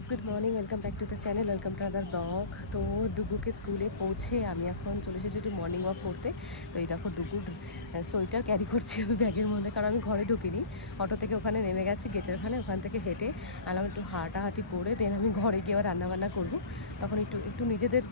Guys, good morning. Welcome back to the channel, welcome to other blog. তো ডুগুকে স্কুলে পৌঁছে আমি এখন চলে এসেছি একটু মর্নিং ওয়াক করতে। তো এই দেখো ডুগুর সোয়েটার ক্যারি করছি আমি ব্যাগের মধ্যে, কারণ আমি ঘরে ঢুকিনি, অটো থেকে ওখানে নেমে গেছি গেটের ওখানে, ওখান থেকে হেঁটে আলাম একটু হাঁটাহাঁটি করে দেন আমি ঘরে গিয়ে আবার রান্নাবান্না করবো। তখন একটু একটু নিজেদের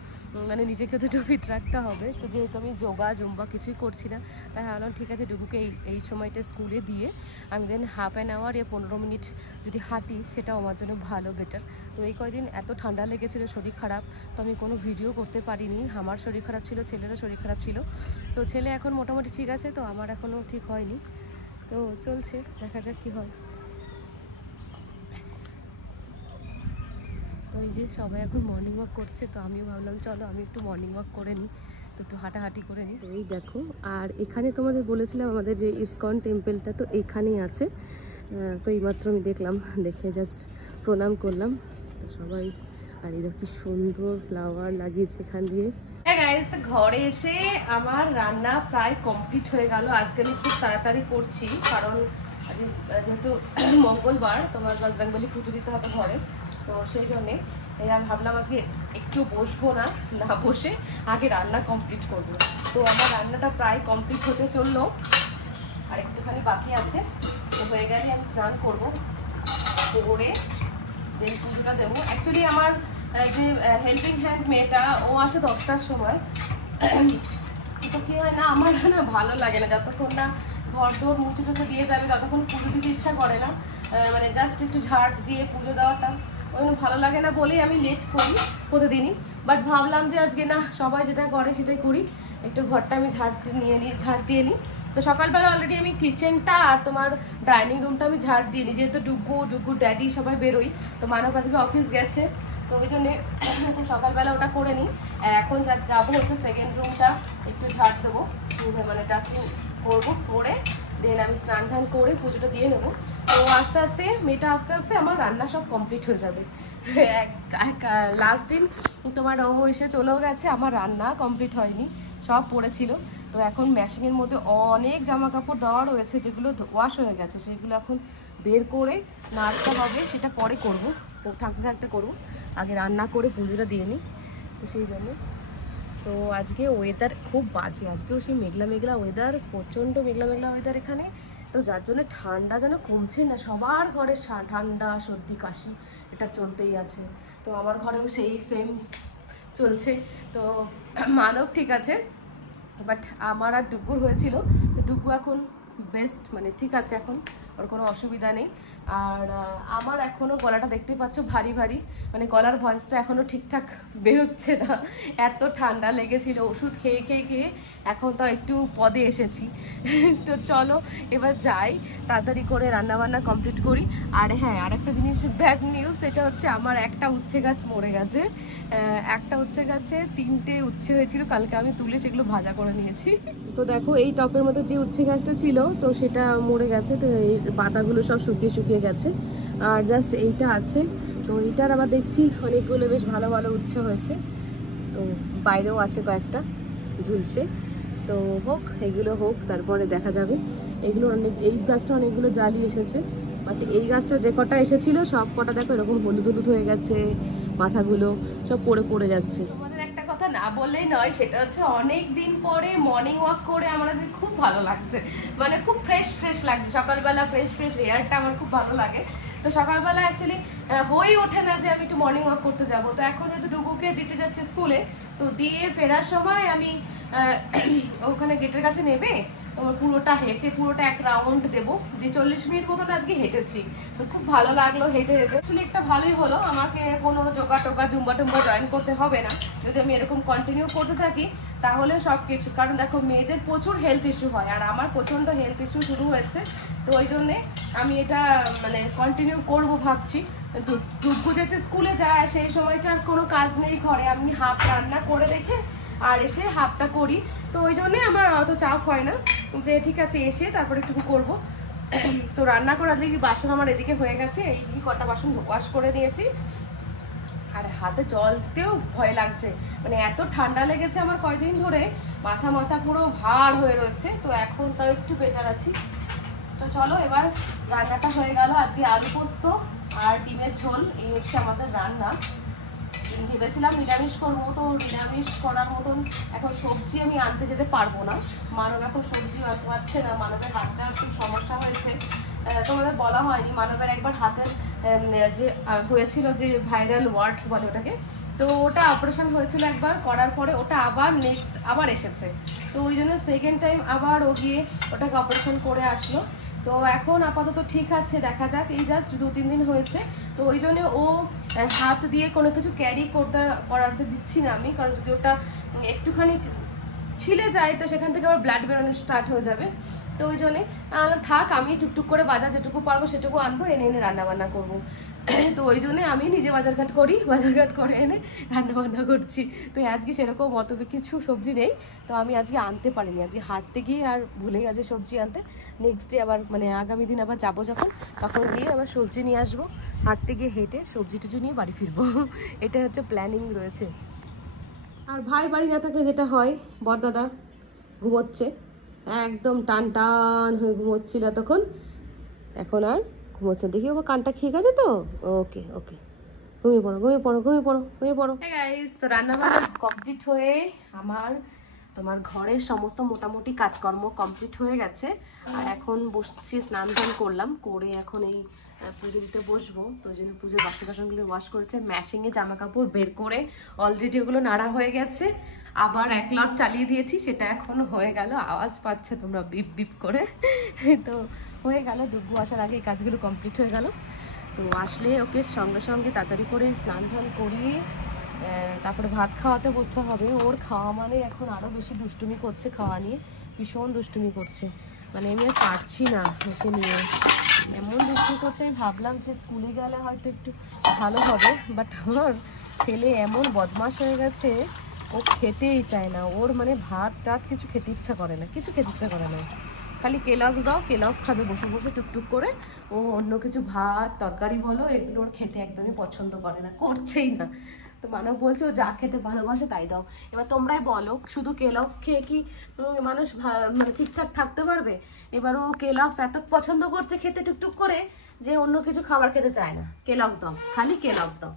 মানে নিজেকে তো একটু ফিট রাখতে হবে। তো যেহেতু আমি যোগা জুম্বা কিছুই করছি না, তাই ভাবলাম ঠিক আছে ডুগুকে এই সময়টা স্কুলে দিয়ে আমি দেন হাফ অ্যান আওয়ার 15 মিনিট যদি হাঁটি সেটাও আমার জন্য ভালো, বেটার। তো এই কয়দিন এত ঠান্ডা লেগেছিলো, শরীর খারাপ, তো আমি কোনো ভিডিও করতে পারিনি। আমার শরীর খারাপ ছিল, ছেলেরও শরীর খারাপ ছিল। তো ছেলে এখন মোটামুটি ঠিক আছে, তো আমার এখনও ঠিক হয়নি। তো চলছে, দেখা যাক কী হয়। তো এই যে সবাই এখন মর্নিং ওয়াক করছে, তো আমিও ভাবলাম চলো আমি একটু মর্নিং ওয়াক করে নিই, তো একটু হাঁটাহাঁটি করে নিই। তো এই দেখো, আর এখানে তোমাদের বলেছিলাম আমাদের যে ইসকন টেম্পলটা তো এখানেই আছে। তো এইমাত্র আমি দেখলাম, দেখে জাস্ট প্রণাম করলাম। তো সবাই, আর এই দেখো কি সুন্দর ফ্লাওয়ার লাগিয়েছে এখান দিয়ে। হ্যাঁ গাইস, তো ঘরে এসে আমার রান্না প্রায় কমপ্লিট হয়ে গেল। আজকে আমি খুব তাড়াতাড়ি করছি, কারণ যেহেতু মঙ্গলবার, তোমার বজরংবলী পুজো দিতে হবে ঘরে, তো সেই জন্যে আর ভাবলাম আজকে একটু বসবো না, না বসে আগে রান্না কমপ্লিট করবো। তো আমার রান্নাটা প্রায় কমপ্লিট হতে চললো, আর একটুখানি বাকি আছে। তো হয়ে গেলে আমি স্নান করবো, করে যে পুজোটা দেবো। অ্যাকচুয়ালি আমার যে হেল্পিং হ্যান্ড মেয়েটা, ও আসে 10টার সময়। তো কি হয় না, আমার না ভালো লাগে না যতক্ষণ না ঘর দোর মুছে টুচে দিয়ে যাবে, ততক্ষণ পুজো দিতে ইচ্ছা করে না। মানে জাস্ট একটু ঝাড় দিয়ে পুজো দেওয়াটা ওই ভালো লাগে না বলেই আমি লেট করি প্রতিদিনই। বাট ভাবলাম যে আজকে না, সবাই যেটা করে সেটাই করি, একটু ঘরটা আমি ঝাড় দিয়ে নিই। তো সকালবেলা অলরেডি আমি কিচেনটা আর তোমার ডাইনিং রুমটা আমি ঝাড় দিয়ে নিই, যেহেতু ডুগু ড্যাডি সবাই বেরোই, তো মানব আজকে অফিস গেছে, তো ওই জন্যে সকালবেলা ওটা করে নিই। এখন যাবো হচ্ছে সেকেন্ড রুমটা একটু ঝাড় দেবো, মানে ডাস্টিং করবো, করে দেন আমি স্নান ধান করে পুজোটা দিয়ে নেবো। তো আস্তে আস্তে মেয়েটা আস্তে আস্তে আমার রান্না সব কমপ্লিট হয়ে যাবে। লাস্ট দিন তোমার ও এসে চলেও গেছে, আমার রান্না কমপ্লিট হয়নি, সব পড়েছিল। তো এখন মেশিনের মধ্যে অনেক জামা কাপড় দেওয়া রয়েছে, যেগুলো ওয়াশ হয়ে গেছে, সেগুলো এখন বের করে নাড়তে হবে, সেটা পরে করব, থাকতে থাকতে করবো, আগে রান্না করে পুজোটা দিয়ে নিই। তো সেই জন্য তো আজকে ওয়েদার খুব বাজে, আজকেও সেই মেঘলা মেঘলা ওয়েদার, প্রচণ্ড মেঘলা মেঘলা ওয়েদার এখানে। তো যার জন্য ঠান্ডা যেন কমছে না, সবার ঘরে ঠান্ডা সর্দি কাশি এটা চলতেই আছে। তো আমার ঘরেও সেই সেম চলছে। তো মানব ঠিক আছে, বাট আমার আর ডুগুর হয়েছিল, তো ডুগু এখন বেস্ট, মানে ঠিক আছে, এখন ওর কোনো অসুবিধা নেই। আর আমার এখনও গলাটা দেখতেই পাচ্ছ ভারী ভারী, মানে গলার ভয়েসটা এখনও ঠিকঠাক বেরোচ্ছে না, এত ঠান্ডা লেগেছিল ওষুধ খেয়ে খেয়ে খেয়ে, এখন তো একটু পদে এসেছি। তো চলো এবার যাই, তাড়াতাড়ি করে রান্নাবান্না কমপ্লিট করি। আর হ্যাঁ, আর একটা জিনিস ব্যাড নিউজ, সেটা হচ্ছে আমার একটা উচ্ছে গাছ মরে গেছে। একটা উচ্ছে গাছে 3টে উচ্ছে হয়েছিল, কালকে আমি তুলে সেগুলো ভাজা করে নিয়েছি। তো দেখো এই টপের মতো যে উচ্ছে গাছটা ছিল, তো সেটা মরে গেছে, তো এই পাতাগুলো সব শুকিয়ে শুকিয়ে গেছে, আর জাস্ট এইটা আছে। তো এইটার আবার দেখছি অনেকগুলো বেশ ভালো ভালো উচ্ছে হয়েছে, তো বাইরেও আছে কয়েকটা ঝুলছে। তো হোক, এগুলো হোক, তারপরে দেখা যাবে। এগুলো এই গাছটা অনেকগুলো জালি এসেছে, বাট এই গাছটা যে কটা এসেছিল সব কটা দেখো এরকম হলুদ হলুদ হয়ে গেছে, মাথাগুলো সব পড়ে পড়ে যাচ্ছে। তোমাদের একটা কথা না বললেই নয়, সেটা হচ্ছে অনেক দিন পরে মর্নিং ওয়াক করে আমার আজকে খুব ভালো লাগছে, মানে খুব ফ্রেশ ফ্রেশ লাগছে সকালবেলা, ফ্রেশ ফ্রেশ এয়ারটা আমার খুব ভালো লাগে। তো সকালবেলা অ্যাকচুয়ালি হয়ে ওঠে না যে আমি একটু মর্নিং ওয়াক করতে যাব। তো এখন যেহেতু ডুগুকে দিতে যাচ্ছে স্কুলে, তো দিয়ে ফেরার সময় আমি ওখানে গেটের কাছে নেবে তোমার পুরোটা হেঁটে, পুরোটা এক রাউন্ড দেবো, দিয়ে 40 মিনিট মতো আজকে হেঁটেছি। তো খুব ভালো লাগলো হেঁটে হেঁটে। অ্যাকচুয়ালি একটা ভালোই হলো, আমাকে কোনো যোগা টোগা জুম্বা টুম্বা জয়েন করতে হবে না, যদি আমি এরকম কন্টিনিউ করতে থাকি তাহলে সব কিছু। কারণ দেখো মেয়েদের প্রচুর হেলথ ইস্যু হয়, আর আমার প্রচণ্ড হেলথ ইস্যু শুরু হয়েছে, তো ওই জন্যে আমি এটা মানে কন্টিনিউ করবো ভাবছি। ডুগু যেতে স্কুলে যায় সেই সময়টা আর কোনো কাজ নেই ঘরে, আমি হাফ রান্না করে রেখে আর এসে হাফটা করি, তো ওই জন্যে আমার অত চাপ হয় না যে ঠিক আছে এসে তারপরে একটু করবো। তো রান্না করার দিকে বাসন আমার এদিকে হয়ে গেছে, এই কটা বাসন ওয়াশ করে নিয়েছি, আর হাতে জল দিতেও ভয় লাগছে, মানে এত ঠান্ডা লেগেছে আমার কয়দিন ধরে, মাথা মাথা পুরো ভার হয়ে রয়েছে। তো এখন তাও একটু বেটার আছি। তো চলো এবার রান্নাটা হয়ে গেল, আজকে আলু পোস্ত আর ডিমের ঝোল, এই হচ্ছে আমাদের রান্না। ভেবেছিলাম নিরামিষ করবো, তো নিরামিষ করার মতন এখন সবজি আমি আনতে যেতে পারবো না। মানব এখন সবজি আনতে পারছে না, মানবের হাতটা একটু সমস্যা হয়েছে। তোমাদের বলা হয়নি, মানবের একবার হাতের যে হয়েছিল যে ভাইরাল ওয়ার্ড বলে ওটাকে, তো ওটা অপারেশন হয়েছিল একবার, করার পরে ওটা আবার নেক্সট আবার এসেছে। তো ওই জন্য সেকেন্ড টাইম আবার ও গিয়ে ওটাকে অপারেশন করে আসলো। তো এখন আপাতত ঠিক আছে, দেখা যাক। এই জাস্ট 2-3 দিন হয়েছে, তো ওই জন্য ও হাত দিয়ে কোনো কিছু ক্যারি করাতে দিচ্ছি না আমি, কারণ যদি ওটা একটুখানি ছিলে যায় তো সেখান থেকে আবার ব্লাড বেরোনো স্টার্ট হয়ে যাবে। তো ওই জন্যে থাক, আমি টুকটুক করে বাজার যেটুকু পারবো সেটুকু আনবো, এনে এনে রান্নাবান্না করবো। তো ওই জন্যে আমি নিজে বাজারঘাট করে এনে রান্নাবান্না করছি। তো আজকে সেরকম অত কিছু সবজি নেই, তো আমি আজকে আনতে পারিনি, আজকে হাঁটতে গিয়ে আর ভুলে গেছে সবজি আনতে। নেক্সট ডে আবার মানে আগামী দিন আবার যাবো যখন, তখন গিয়ে আবার সবজি নিয়ে আসবো, হাঁটতে গিয়ে হেঁটে সবজি টুজি নিয়ে বাড়ি ফিরবো। এটা হচ্ছে প্ল্যানিং রয়েছে। আর ভাই বাড়ি না থাকলে যেটা হয়, বড়দাদা ঘুমোচ্ছে, একদম টান টান হয়ে ঘুমোচ্ছিল তখন, এখন আর ঘুমোচ্ছে। দেখি ও কানটা খেয়ে গেছে তো, ওকে ওকে, ঘুমিয়ে পড়ো ঘুমিয়ে পড়ো ঘুমিয়ে পড়ো ঘুমিয়ে পড়ো। হ্যাঁ গাইস, তো রান্নাবান্না কমপ্লিট হয়ে আমার তোমার ঘরের সমস্ত মোটামুটি কাজকর্ম কমপ্লিট হয়ে গেছে। আর এখন বসছি, স্নান ধান করলাম, করে এখন এই পুজো দিতে বসবো। তো ওই জন্য পুজোর বাসন বাসনগুলো ওয়াশ করেছে, ম্যাশিংয়ে জামা কাপড় বের করে অলরেডি ওগুলো নাড়া হয়ে গেছে। আবার এক লট চালিয়ে দিয়েছি, সেটা এখন হয়ে গেল, আওয়াজ পাচ্ছে তোমরা বিপ বিপ করে। তো হয়ে গেল, ডুগু আসার আগে এই কাজগুলো কমপ্লিট হয়ে গেল। তো আসলে ওকে সঙ্গে সঙ্গে তাড়াতাড়ি করে স্নান ধান করিয়ে তারপরে ভাত খাওয়াতে বসতে হবে। ওর খাওয়া মানে এখন আরও বেশি দুষ্টুমি করছে, খাওয়া নিয়ে ভীষণ দুষ্টুমি করছে, মানে আমি আর পারছি না ওকে নিয়ে, এমন দুষ্টুমি করছে। আমি ভাবলাম যে স্কুলে গেলে হয়তো একটু ভালো হবে, বাট আমার ছেলে এমন বদমাশ হয়ে গেছে, ও খেতেই চায় না। ওর মানে ভাত টাত কিছু খেতে ইচ্ছা করে না, কিছু খেতে ইচ্ছা করে না, খালি কেলক্স দাও, কেলক্স খাবে বসে বসে টুকটুক করে। ও অন্য কিছু ভাত তরকারি বলো এগুলো ওর খেতে একদমই পছন্দ করে না, করছেই না। তো মানব বলছে ও যা খেতে ভালোবাসে তাই দাও। এবার তোমরাই বলো, শুধু কেলক্স খেয়ে কি মানুষ মানে ঠিকঠাক থাকতে পারবে? এবার ও কেলক্স এত পছন্দ করছে খেতে টুকটুক করে, যে অন্য কিছু খাবার খেতে চায় না। কেলক্স দাও, খালি কেলক্স দাও,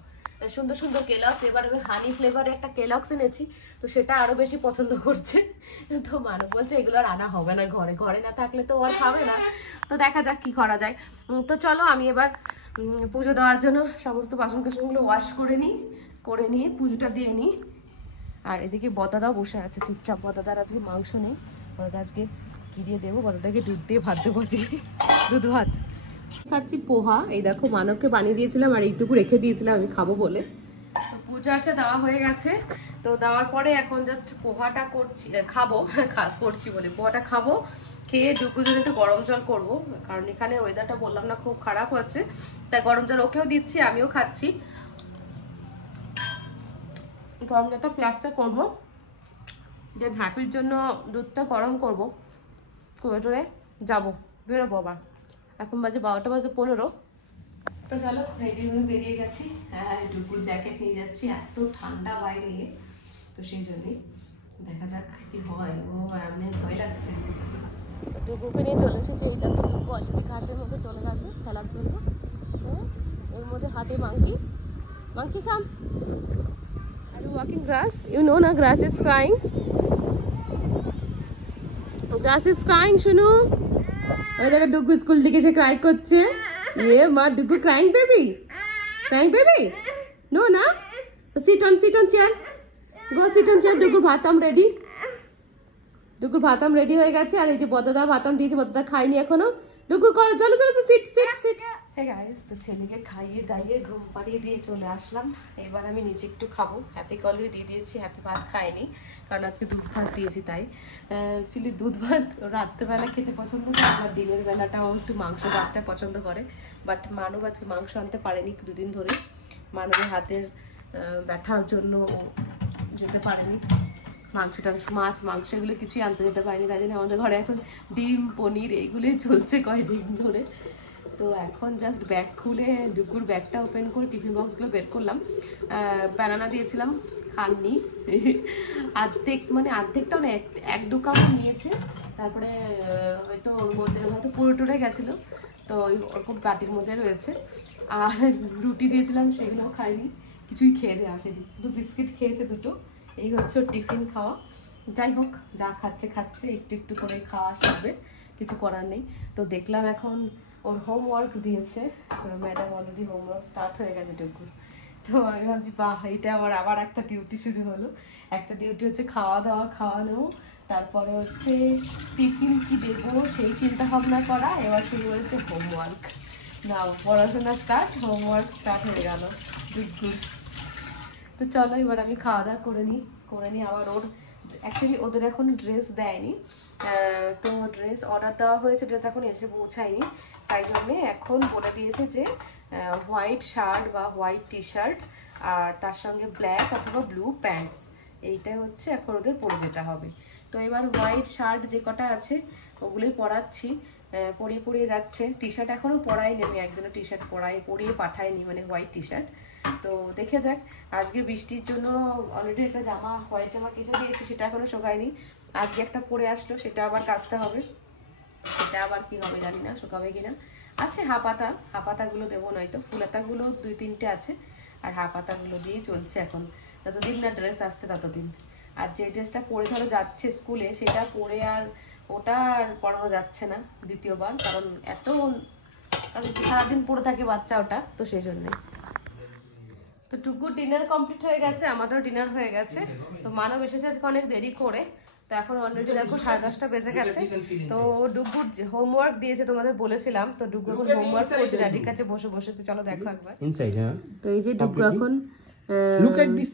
সুন্দর সুন্দর কেলক্স। এবার আমি হানি ফ্লেভারে একটা কেলক্স এনেছি, তো সেটা আরো বেশি পছন্দ করছে। তো মানব বলছে এগুলো আর আনা হবে না, ঘরে ঘরে না থাকলে তো আর খাবে না। তো দেখা যাক কি করা যায়। তো চলো আমি এবার পুজো দেওয়ার জন্য সমস্ত বাসন কাসনগুলো ওয়াশ করে নিয়ে পুজোটা দিয়ে নিই। আর এদিকে বদাদাও বসে আছে চুপচাপ, বদাদার আজকে মাংস নেই, বদাদা আজকে কি দিয়ে দেবো, বদাদাকে দুধ দিয়ে ভাত দেবো আজকে, দুধ ভাত খাচ্ছি। পোহা, এই দেখো মানবকে বানিয়ে দিয়েছিলাম আর এইটুকু রেখে দিয়েছিলাম আমি খাবো বলে। তো পূজা আর্চা দেওয়া হয়ে গেছে, তো দেওয়ার পরে এখন জাস্ট পোহাটা করছি, খাবো করছি বলে পোহাটা খাবো। খেয়ে ডুকুর জন্য একটু গরম জল করবো, কারণ এখানে ওয়েদারটা বললাম না খুব খারাপ হচ্ছে, তাই গরম জল ওকেও দিচ্ছি, আমিও খাচ্ছি। গরম জলটা প্লাসটা করবো, যে হ্যাপির জন্য দুধটা গরম করবো, করে টোরে যাবো, বেরোবো আবার। এখন বাজে 12:15। তো চলো রেডি হয়ে বেরিয়ে গেছি। হ্যাঁ, ডুগু জ্যাকেট নিয়ে যাচ্ছি, এত ঠান্ডা বাইরে, তো সেই জন্যই দেখা যাক কি হয়। ও এমনি ভয় লাগছে। ডুগুকে নিয়ে চলে এসেছি, এই দেখো ডুগু অলরেডি ঘাসের মধ্যে চলে গেছে খেলার জন্য। হ্যাঁ, এর মধ্যে হাঁটে monkey, monkey come. Are you walking grass? You know না grass is crying, grass is crying. শুনো, ওই দেখো ডুগু স্কুল থেকে এসে ক্রাই করছে। ये माँ डुगू crying baby, no na, sit on chair, go sit on chair। ডুগুর ভাতাম রেডি, ডুগুর ভাতাম রেডি হয়ে গেছে। আর এই যে বদদা ভাতাম দিয়েছে, বদদা খাইনি এখনো। ডুগু চলো চলো সিট সিট সিট। হ্যাঁ গাইস, তো ছেলেকে খাইয়ে দাইয়ে ঘুম পাড়িয়ে দিয়ে চলে আসলাম। এবার আমি নিচে একটু খাবো, হ্যাপিকে অলরেডি দিয়ে দিয়েছি, হ্যাপি ভাত খায়নি কারণ আজকে দুধ ভাত দিয়েছি তাই। অ্যাকচুয়ালি দুধ ভাত রাত্রেবেলা খেতে পছন্দ করে, আবার দিনের বেলাটাও একটু মাংস ভাতটা পছন্দ করে, বাট মানব আজকে মাংস আনতে পারেনি 2 দিন ধরে। মানবের হাতের ব্যথার জন্য যেতে পারেনি, মাংস টাংস মাছ মাংস এগুলো কিছুই আনতে যেতে পারিনি, তাই জন্য আমাদের ঘরে এখন ডিম পনির এইগুলোই চলছে কয়েকদিন ধরে। তো এখন জাস্ট ব্যাগ খুলে ডুকুর ব্যাগটা ওপেন করে টিফিন বক্সগুলো বের করলাম। ব্যানানা দিয়েছিলাম, খাননি, অর্ধেকটাও না, 1-2 কাপ নিয়েছে। তারপরে হয়তো ওর মধ্যে হয়তো পুরো টুরে গেছিলো, তো ওরকম পাটির মধ্যে রয়েছে। আর রুটি দিয়েছিলাম সেগুলোও খাইনি, কিছুই খেয়ে দিয়ে আসেনি, শুধু বিস্কিট খেয়েছে দুটো। এই হচ্ছে ওর টিফিন খাওয়া। যাই হোক, যা খাচ্ছে খাচ্ছে, একটু একটু করে খাওয়া শিখবে, কিছু করার নেই। তো দেখলাম এখন ওর হোমওয়ার্ক দিয়েছে ম্যাডাম, অলরেডি হোমওয়ার্ক স্টার্ট হয়ে গেছে টুকুর। তো আমি ভাবছি বাহ, এটা আমার আবার একটা ডিউটি শুরু হলো। একটা ডিউটি হচ্ছে খাওয়া দাওয়া খাওয়ানো, তারপরে হচ্ছে টিফিন কি দেবো সেই চিন্তা ভাবনা করা, এবার শুরু হয়েছে হোমওয়ার্ক। না, পড়াশোনা স্টার্ট, হোমওয়ার্ক স্টার্ট হয়ে গেল। Good good. তো চলো এবার আমি খাওয়া দাওয়া করে নিই। আবার ওর অ্যাকচুয়ালি ওদের এখন ড্রেস দেয়নি, তো ড্রেস অর্ডার দেওয়া হয়েছে, ড্রেস এখন এসে পৌঁছায়নি, তাই জন্যে এখন বলে দিয়েছে যে হোয়াইট শার্ট বা হোয়াইট টি শার্ট আর তার সঙ্গে ব্ল্যাক অথবা ব্লু প্যান্টস, এইটাই হচ্ছে এখন ওদের পরে যেতে হবে। তো এবার হোয়াইট শার্ট যে কটা আছে ওগুলোই পরাচ্ছি, পরিয়ে যাচ্ছে। টি শার্ট এখনও পরাইনি, আমি একজনের টি শার্ট পরিয়ে পাঠাইনি, মানে হোয়াইট টি শার্ট। তো দেখে যাক, আজকে বৃষ্টির জন্য অলরেডি একটা জামা, হোয়াইট জামা কেচে দিয়েছি, সেটা এখনো শুকায়নি। আজকে একটা পরে আসলো, সেটা আবার কাচতে হবে, সেটা আবার কি হবে জানি না, শুকাবে কিনা। আছে হাপাতাগুলো দেবো, নয়তো ফুলাতাগুলো 2-3টে আছে, আর হাপাতাগুলো দিয়েই চলছে এখন, যতদিন না ড্রেস আসছে ততদিন। আর যে ড্রেসটা পরে ধরো যাচ্ছে স্কুলে, সেটা পরে আর ওটা আর পরানো যাচ্ছে না দ্বিতীয়বার, কারণ সারাদিন পরে থাকে বাচ্চা ওটা, তো সেই জন্যে। তো টুকু ডিনার কমপ্লিট হয়ে গেছে, আমাদেরও ডিনার হয়ে গেছে। তো মানব এসেছে আজকে অনেক দেরি করে, তো এখন অলরেডি দেখো 10:30 বেজে গেছে। তো ডুগুর হোমওয়ার্ক দিয়েছে, তোমাদের বলেছিলাম, তো ডুগু এখন হোমওয়ার্ক করছে ড্যাডির কাছে বসে বসে। তো চলো দেখো একবার ইনসাইড। হ্যাঁ, তো এই যে ডুগু এখন look at this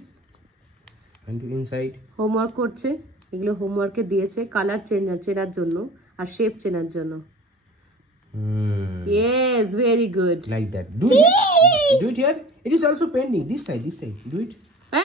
and inside homework করছে। এগুলো হোমওয়ার্কে দিয়েছে কালার চেনার জন্য আর শেপ চেনার জন্য। Yes, very good. Like that. Do it here. It is also pending. This side. Do it.